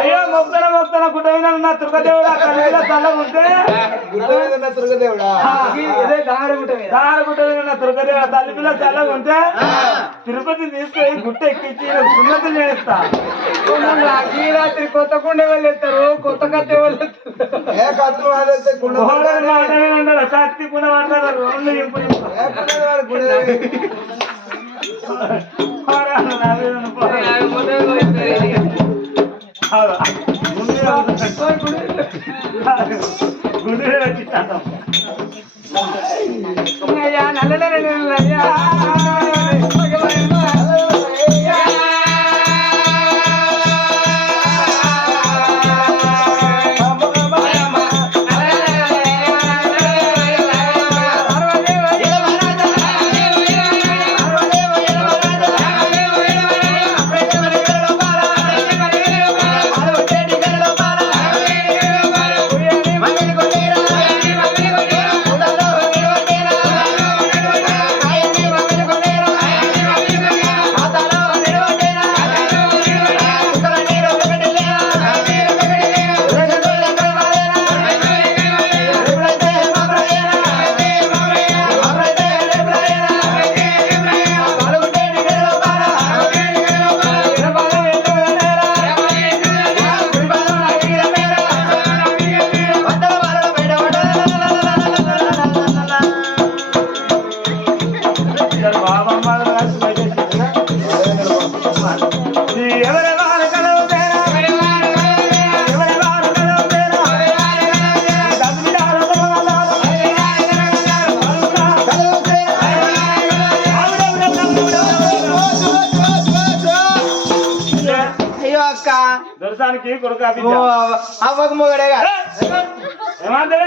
అయ్యో మొక్తన గుడ్డ నా దుర్గదేవుడా తల్లిలో చల్లగుంటే దుర్గదేవుడా గుట్ట మీద నా దుర్గదేవుడా తల్లి పిల్ల చల్లగుంటే తిరుపతి తీసుకొని గుట్ట ఎక్కించి సున్నతులు చేస్తా. రాత్రి కొత్త కుండ వెళ్ళేస్తారు, కొత్త కత్తి ఉండదు కత్తి కూడా పడతారు గుండె వచ్చి నల్లయ్యా దొరసానికి కొడుకు అవ్వకు మొగడేగా ఏమంటే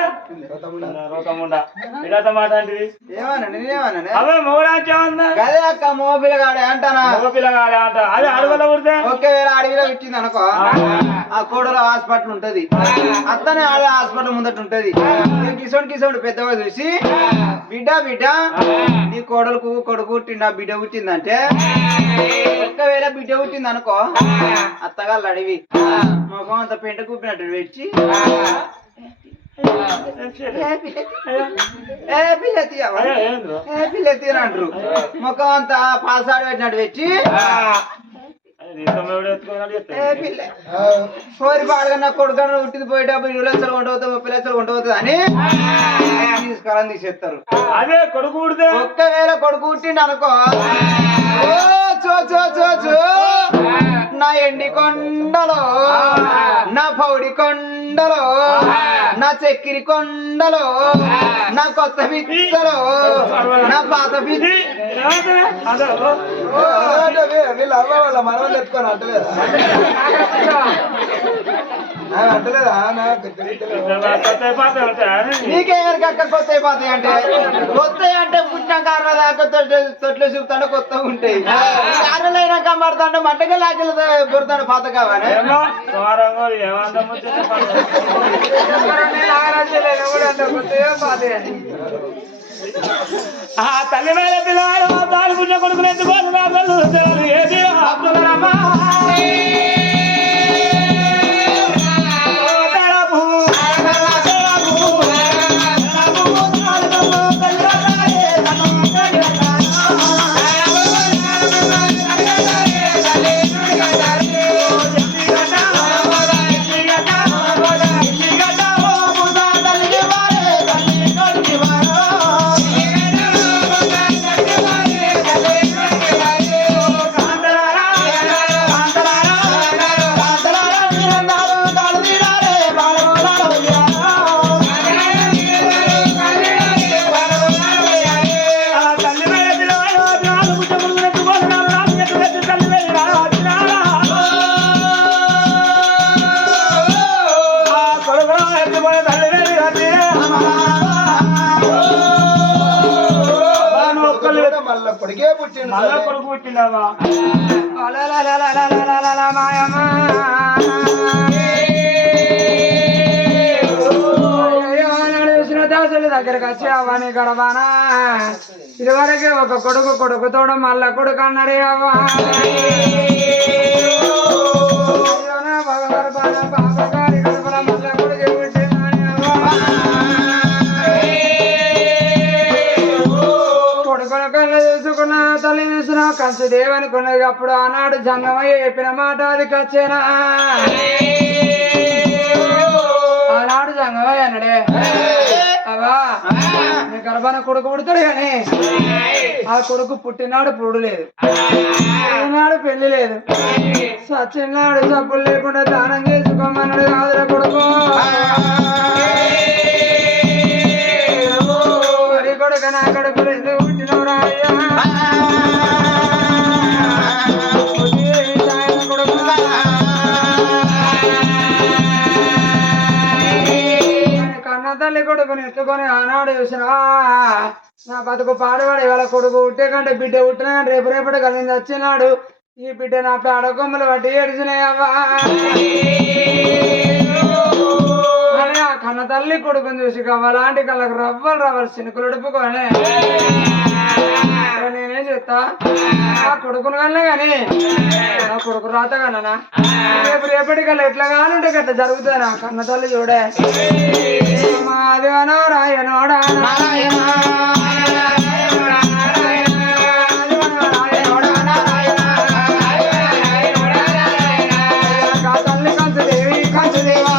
ఇదంతా మాట అంటే ఏమనండి నేనేమన్నా అవే మొగడాకేమన్నా అదే అక్క మగ పిల్లగాడే అంటానా మగ పిల్లగాడే అంట అదే అడవిలో ఉడితే ఒకేవేళ అడవిలో పెట్టింది అనుకో ఆ కోడలో హాస్పిటల్ ఉంటది, అత్తనే ఆడ హాస్పిటల్ ముందట ఉంటది. కిసోడు పెద్దగా చూసి బిడ్డ నీ కోడలకు కొడుకు పుట్టిందా బిడ్డ పుట్టిందంటే ఒక్కవేళ బిడ్డ పుట్టింది అనుకో అత్తగాళ్ళు అడివి మొగం అంత పెంట కూపినట్టు పెట్టి పిల్లెత్తి అంటారు. ముఖం అంతా పాలసాడు పెట్టినట్టు పెట్టి సోరి పాడగా కొడుకు ఉట్టిది పోయేటప్పుడు 20 లక్షలు కొంటవుతుంది 30 లక్షలు కొంటవుతుంది అని తీసుకురాని తీసేస్తారు. అదే కొడుకు పుడితే ఒక్కవేళ కొడుకు పుట్టిండు అనుకో నా ఎండి కొండలో నా పౌడి కొండలో నా చక్కెరి కొండలో నా కొత్త పిచ్చలో నా పాత పిచ్చి వీళ్ళు అవ్వ వాళ్ళ మనవలు ఎత్తుకొని అంటలేదా అంటలేదా నీకేమరికక్క కొత్త అయిపోతాయి అంటే కొత్త అంటే పుట్టిన కారణం దాకా తొట్లు చూపుతాంటే కొత్తగా ఉంటాయి. కారణాలు అయినాక పడతాంటే మట్టగా లాకెళ్ళి దొరుకుతాడు పాత కావాలి. తల్లి మీద పిల్లవాడు తాను పుట్టిన కొడుకులు ఎత్తుకోవాలి ఏది కొడుకే పుట్టిండు మళ్ళా కొడుకు పుట్టిండవా దాసుల దగ్గరకు వచ్చి అవ్వని గడవానా ఇదివరకే ఒక కొడుకు తోడు మళ్ళా కొడుకు అన్నాడే అవ్వ పాపగారి కడుపున మళ్ళా కొడుకు పుట్టినాడు కొడుకును కళ్ళు చూసుకున్న తల్లి చూసిన కంచు దేవనుకున్నది అప్పుడు ఆనాడు జంగమయ్య చెప్పిన మాట అది కచ్చేనా ఆనాడు జంగమయ్య అన్నాడే అవా నీ గర్భాన కొడుకు పుడతాడు కానీ ఆ కొడుకు పుట్టినాడు పురుడు లేదు ఈనాడు పెళ్లి లేదు సచ్చినాడు సబ్బులు లేకుండా దానం చేసుకోమన్నాడు కాదురా కొడుకు కొడుకు నా కడుపు రెండు పుట్టినవురా అయ్యా కొడుకు కన్న తల్లి కొడుకుని ఎత్తుకొని ఆనాడు చూసినా నా బతుకు పాడవాడు ఇవాళ కొడుకు పుట్టే కంటే బిడ్డ పుట్టిన రేపు రేపటి కలిసి వచ్చినాడు ఈ బిడ్డ నా పేడ కొమ్మలు పట్టి ఏడిచినాయవ్వా అని ఆ కన్న తల్లి కొడుకుని చూసి కావాలంటే కళ్ళకు రవ్వలు చినుకులు ఉడుపుకోనే నేనేం చేస్తా ఆ కొడుకును కన్నా గాని నా కొడుకు రాత కన్నా రేపు రేపటికల్లా ఎట్లా కానుంటే గట్లా జరుగుతుంది నా కన్న తల్లి చూడే మాదివనో రాయనోడా తల్లి కంచుదేవి కంచుదేవా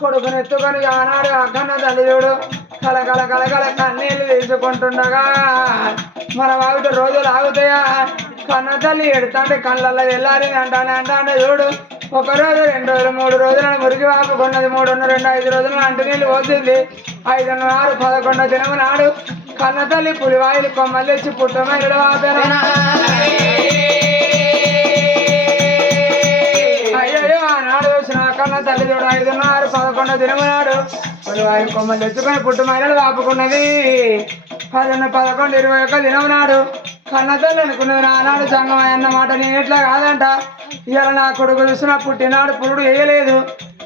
కొడుకుని ఎత్తుకొని ఆనాడు అక్కన్న తల్లి చూడు కలకల కలకల కన్నీళ్ళు తీసుకుంటుండగా మన ఆగితే రోజులు ఆగుతాయా కన్న తల్లి ఎడతాంటే కళ్ళల్లో వెళ్ళాలి అంటానే చూడు ఒక రోజు 2 రోజులు 3 రోజులను మురికి వాపుకున్నది 3 2 5 రోజులు అంటు నీళ్ళు పోతుంది 5 6 11 దినము నాడు కన్న తల్లి పులివాయిలు కొమ్మలు తెచ్చి పుట్టమైనడు వాపేనా అయ్యో ఆనాడు చూసిన కన్న తల్లి చూడు 5 6 11 దినము నాడు పులివాయిలు కొమ్మలు తెచ్చుకొని పుట్టమైనడు వాపుకున్నది 10 11 21 దినము నాడు కన్న తల్లి అనుకున్నది నానాడు సంగం అన్నమాట నేను ఎట్లా కాదంట ఇవాళ నా కొడుకు చూసిన పుట్టినాడు పురుడు వేయలేదు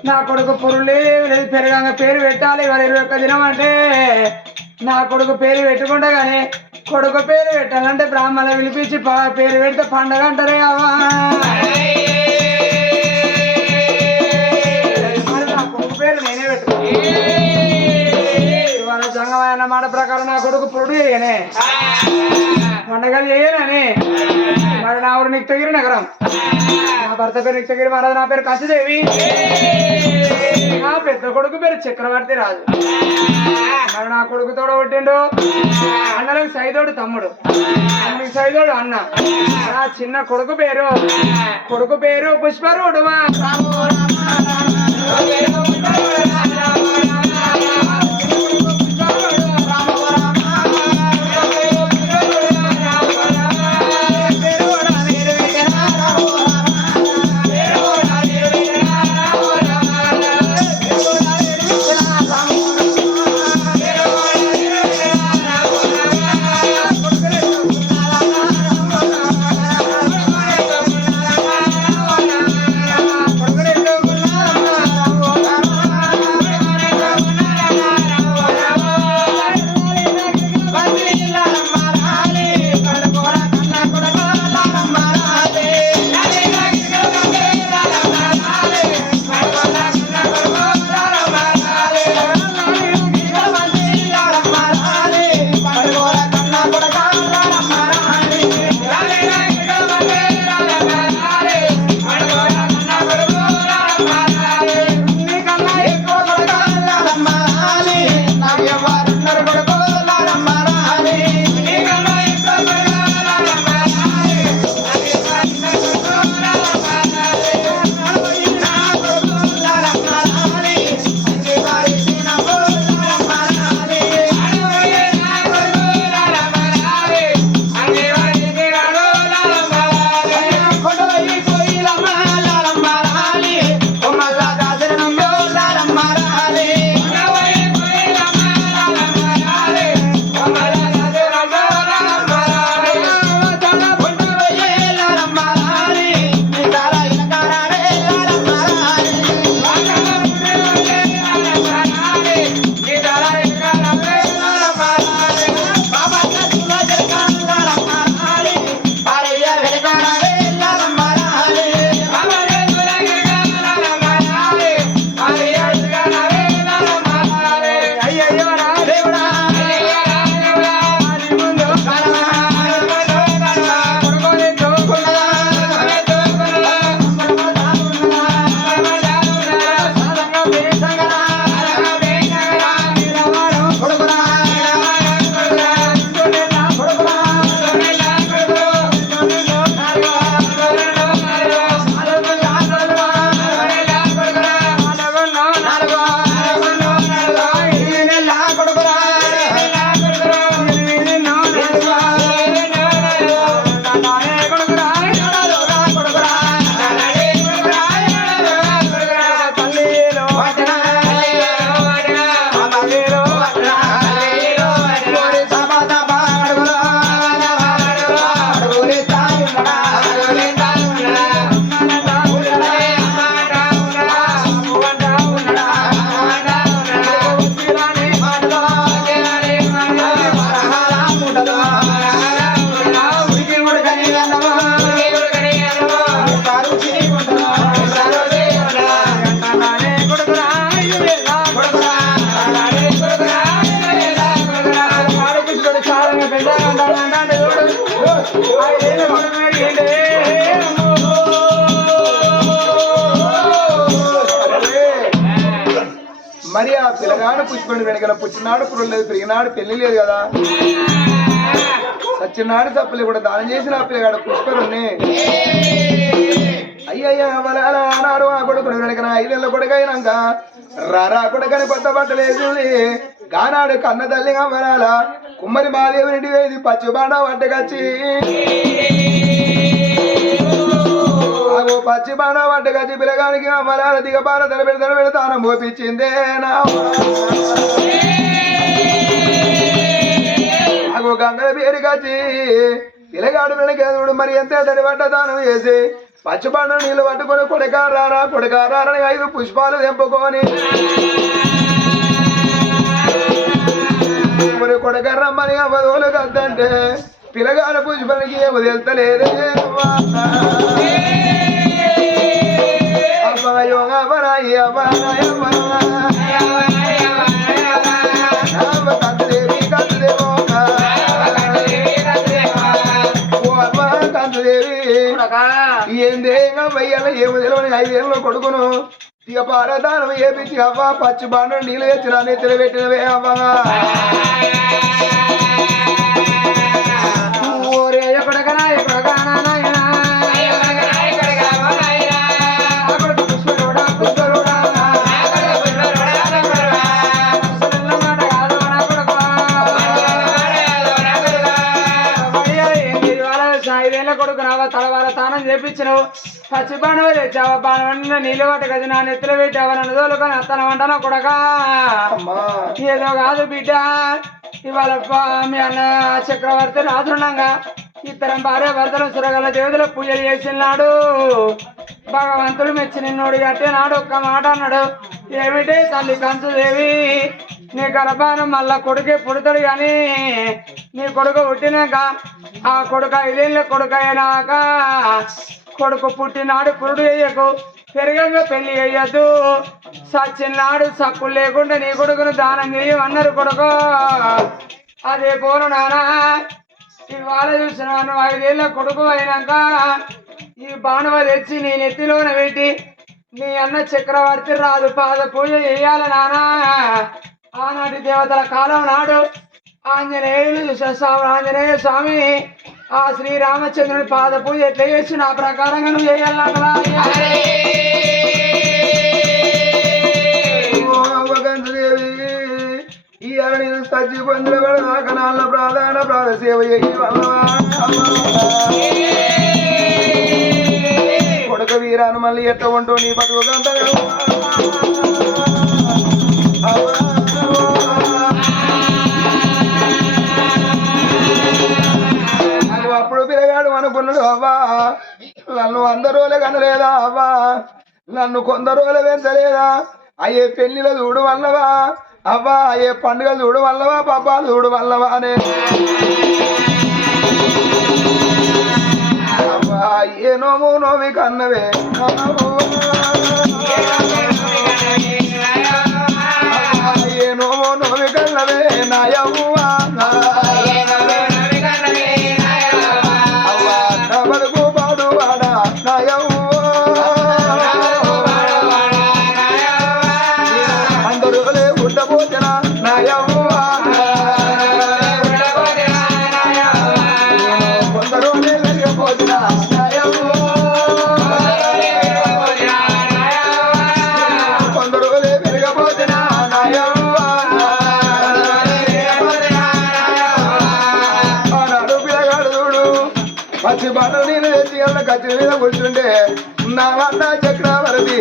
నా కొడుకు పురుడు లేదు పెరగంగా పేరు పెట్టాలి ఇవాళ 21 దినం అంటే నా కొడుకు పేరు పెట్టుకుంటా కానీ కొడుకు పేరు పెట్టాలంటే బ్రాహ్మణ పిలిపించి పేరు పెడితే పండగ అంటారే అవ్వా నా కొడుకు పేరు నేనే పెట్టుకో ఇవాళ సంగమైన మాట ప్రకారం నా కొడుకు పురుడు చేయనే పండగలు చేయనని మరి నా ఊరు నిత్యగిరి నగరం నా భర్త పేరు నిత్యగిరి మహారాజు నా పేరు కంచుదేవి నా పెద్ద కొడుకు పేరు చక్రవర్తి రాజు మరి నా కొడుకు తోడ పుట్టిండు అన్నలకు సైదోడు తమ్ముడు అన్నకి సైదోడు అన్న నా చిన్న కొడుకు పేరు పుష్పరుడు ఐదేళ్ళ కొడుకు పెరిగిండే మరి ఆ పిల్లగాడు పుష్పండి వెనకల పుట్టినాడు పురుడు లేదు పెరిగినాడు పెళ్లి లేదు కదా సచ్చినాడు తప్పులే కూడా దానం చేసిన ఆ పిల్లగాడు పుష్పరుణ్ణి అయ్యయ్యా ఆనాడు ఆ కొడుకుని వెనకన 5 నెలల కొడుకైనాక రారా కొడుకని కొత్త బట్టలేసి గానాడు కన్న తల్లిగా వరాల కుమ్మరి మాదేవునింటి వేది పచ్చిబాండ వడ్డకచ్చి పచ్చిబాండ వడ్డకచ్చి పిల్లగానికి వరాల దిగబార తలపెడి తానం మోపించిందే నాకు గంగల పేరుకచ్చి పిల్లగాడు వెనకేదుడు మరి ఎంత తడి పడ్డ దానం వేసి పచ్చిబండ నీళ్ళు పట్టుకొని కొడకారారని 5 పుష్పాలు తెంపుకొని మరి కొడకర్రమ్మని అవధువులు కద్దంటే పిల్లగాడ పుష్పానికి ఏమో తెలుతలేదే అమ్మాయో అమ్మరాయి అమ్మాయి కందుదేవి కందుదేవో కందుదేవి ఏందేగా వెయ్యాల ఏమో తెలియని 5 ఏళ్ళలో కొడుకును ఇక పారదానం ఏపించి అవ్వ పచ్చి బాండ నీళ్ళు తెచ్చిన నెత్తిన పెట్టినవే అవ్వ కొడుకు నావా తలవాల తానం చేపించినవు పచ్చి బాణవ తెచ్చావా బాణ నీళ్ళు పట్ట గది నా నెత్తులు పెట్టావా నన్ను తోలుకొని అత్తన వంటనా కొడగా ఏదో కాదు బిడ్డ ఇవాళ మీ అన్న చక్రవర్తి రాజుండగా ఇతరం భార్య భర్తలు సురగల దేవతల పూజలు చేసినాడు భగవంతుడు మెచ్చి నిన్నోడు కట్టే నాడు ఒక్క మాట అన్నాడు ఏమిటే తల్లి కంచుదేవి నీ గర్భానం మళ్ళా కొడుకే పుడతాడు కానీ నీ కొడుకు పుట్టినాక ఆ కొడుకు 5 ఏళ్ళ కొడుకు అయినాక కొడుకు పుట్టినాడు పురుడు వేయకు పెరగంగా పెళ్లి వేయద్దు సచ్చినాడు సక్కులు లేకుండా నీ కొడుకును దానం చేయమన్నారు కొడుకు అదే పోను నానా ఇవాళ చూసిన 5 ఏళ్ళ కొడుకు అయినాక ఈ బాణవ తెచ్చి నీ నెత్తిలోన పెట్టి నీ అన్న చక్రవర్తి రాజు పాద పూజ చేయాల నానా ఆనాటి దేవతల కాలం నాడు ఆంజనేయ స్వామి ఆ శ్రీరామచంద్రుని పాద పూజ ఎట్లా చేసి నా ప్రకారంగా నువ్వు చేయాలన్నా ఈ అరణి సజ్జి పొందిన కనాల ప్రాధాన ప్రాణ సేవ కొడుక వీరాను మళ్ళీ ఎట్లా ఉంటూ నీ బతుకంత అప్పుడు పిల్లగాడు అనుకున్నాడు అవ్వా నన్ను 100 రోజులే కనలేదా అవ్వా నన్ను 100 రోజులు పెంచలేదా అయ్యే పెళ్లిలో చూడు వల్లవా అవ్వా అయ్యే పండుగలు చూడు వల్లవా పబ్బాలు చూడు వల్లవా అనే అవ్వా ఏ నోము నోమి కన్నవే ఏ నోము నోమి కన్నవే నాయవ్వా పచ్చి బాట నేను తెచ్చి కచ్చి మీద కూర్చుంటే నా అన్న చక్రవర్తి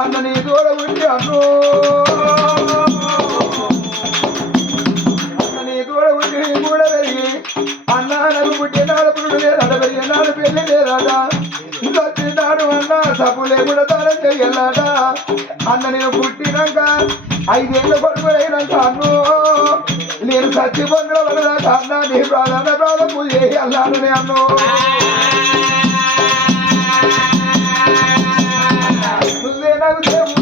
అన్న నీ తోడ పుట్టి అన్ను అన్న నీ తోడ పుట్టి నీ కూడా పెరిగి అన్న నాకు పుట్టినాడు పురుడు లేదు ఏనాడు పెళ్లి లేదాట వచ్చినాడు అన్న సపు లేకుండా దానం చెయ్యాలట అన్న నేను పుట్టినాక 5 ఏళ్ళ కొడుకులైనాక అన్ను నేను సచ్చి పొందడం వలదాక అన్న నీ ప్రాధాన్యత చేయాలను అన్ను నువ్వే నాకు దేవుడు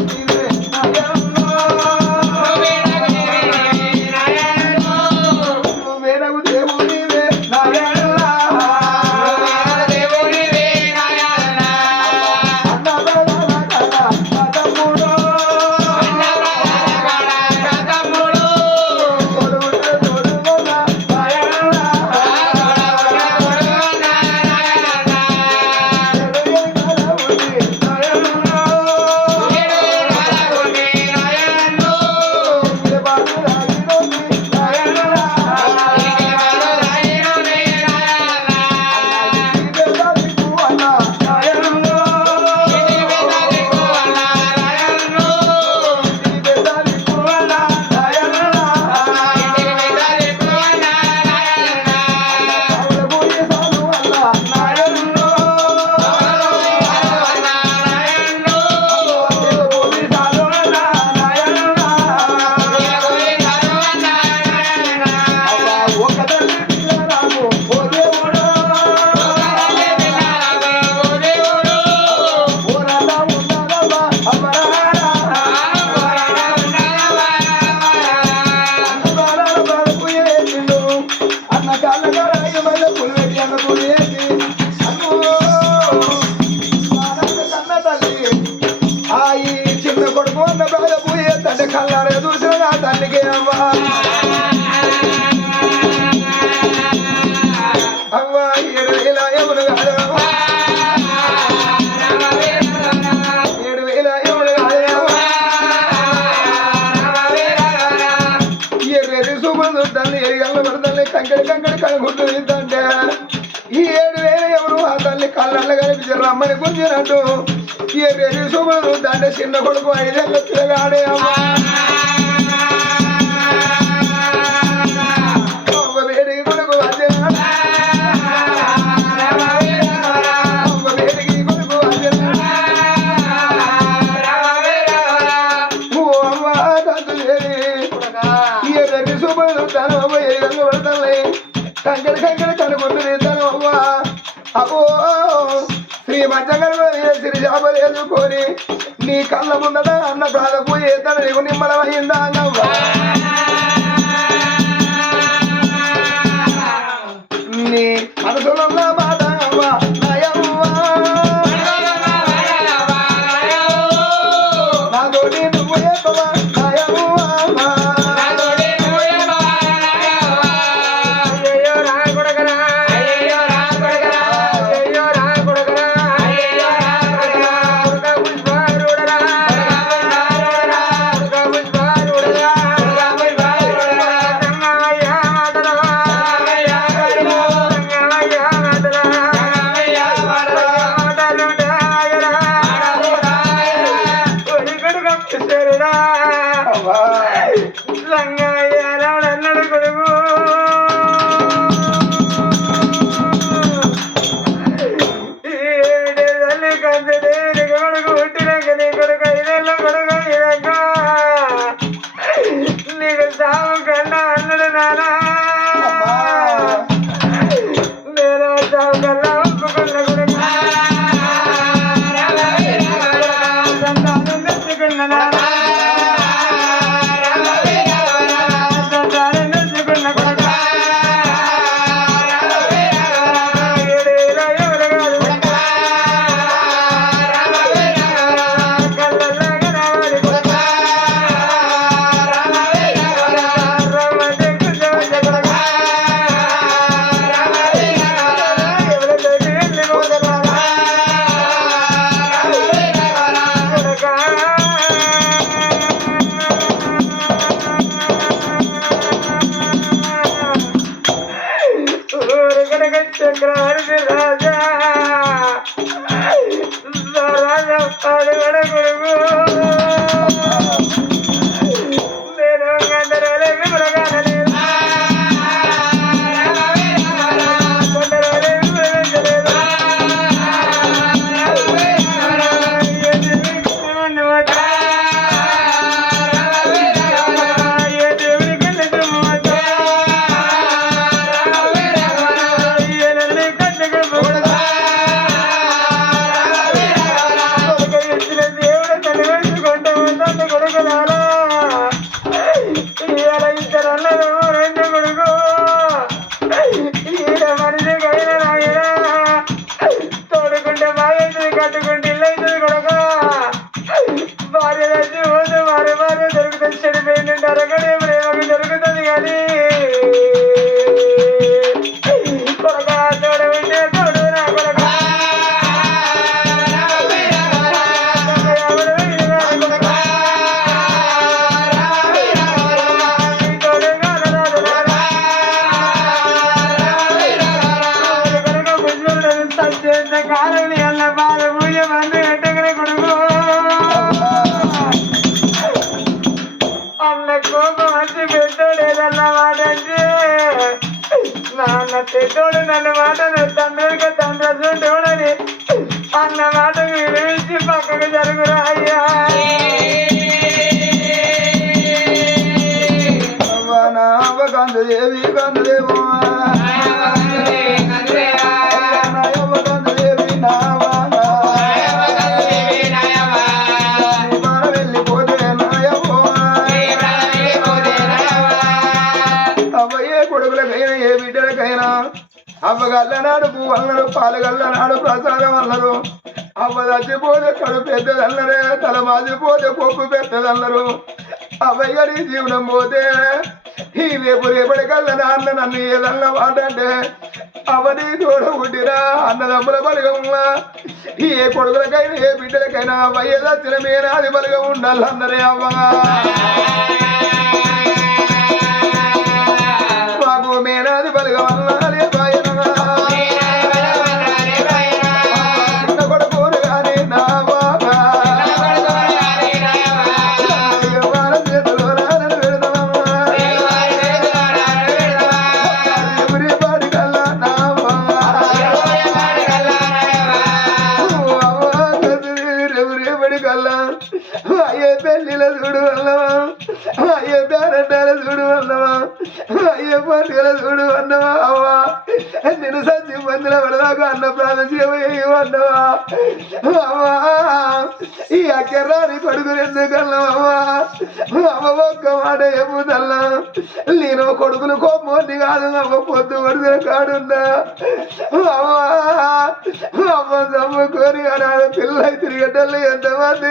కళ్ళారే చూసిన నా తల్లికి అవ్వా అవ్వా ఇలా ఎవరు కాదు 7,000 ఎవరు కాదు ఎర్రెది సుమందు తల్లి ఎరిగల్ల పడతల్లి కంకడి కనుకుంటుందంటే ఈ 7,000 ఎవరు ఆ తల్లి కళ్ళల్లో కనిపించి రమ్మని గుంజినట్టు ఎర్రెది సుమందు తండ్రి చిన్న కొడుకు 5 ఏళ్ళ పిల్లగాడే అవ్వా కంకడి కనుకుంటుంది తను అవ్వా అవ్వో శ్రీ మధ్యగర్భ సిరి జాబలు ఎదుర్కొని నీ కళ్ళ ముందట అన్న బాధపోయే తన నీకు నిమ్మలమైందా అన్నవ్వా నీ మనసులో మాట అవ్వా నాతోటి నువ్వు చెప్పవా చక్రవర్తి రాజా రాజా పాడుగడ గురుగు నేను గంధర్వలే విమరగానని కొండరాలే విమరగంజలే కాలం ఎల్ల బాధ పూజ మంది పెట్టగల కొడుకు అన్న కోపం వచ్చి పెట్టోడేదన్న మాట అంటే నాన్న పెట్టోడు నన్ను మాట తండ్రిగా తండ్రి చూడని అన్న మాట విడిచి పక్కకు జరుగురా అయ్యా కందుదేవి కందుదేవో వెళ్ళిపోతే నాయవో అవ్వయ్యే కొడుకులకైనా ఏ బిడ్డలకైనా అవ్వగల్లనాడు పువ్వు అన్నారు పాలగల్లనాడు ప్రసాదం అన్నారు అవ్వ చచ్చిపోతే కడు పెద్దదన్నరే తల మాదిపోతే కొప్పు పెద్దదన్నారు అవ్వయ్య నీ జీవనం పోతే ఈ రేపటికల్లా నాన్న నన్ను ఏదన్న మాట అంటే అవని తోడ ఉండినా అన్నదమ్ముల బలగములా ఏ కొడుకులకైనా ఏ బిడ్డలకైనా అవ్వయ్య దచ్చిన మేనాది బలగం ఉండాలన్నరే అవ్వగా మాకు మేనాది బలగం అన్నాలే అయ్యే పెళ్లిల చూడు అన్నవా అయ్యే పేరంటాల చూడు అన్నవా అయ్యే పండుగల చూడు అన్నవా అవ్వా నేను సంచి మందుల పడదాకా అన్న ప్రాణశీవ అన్నవా అవ్వా ఈ అక్కర్రాని కొడుకుని ఎందుకన్నావా అవ్వ ఒక్క మాట చెప్పుదల్లా నేను కొడుకులు కోపండి కాదు అవ్వ పొద్దు పడుకుల కాడున్నా అవ్వా అవ్వ దమ్ము కోరి అనాథ పిల్ల తిరిగేటల్లు ఎంతమంది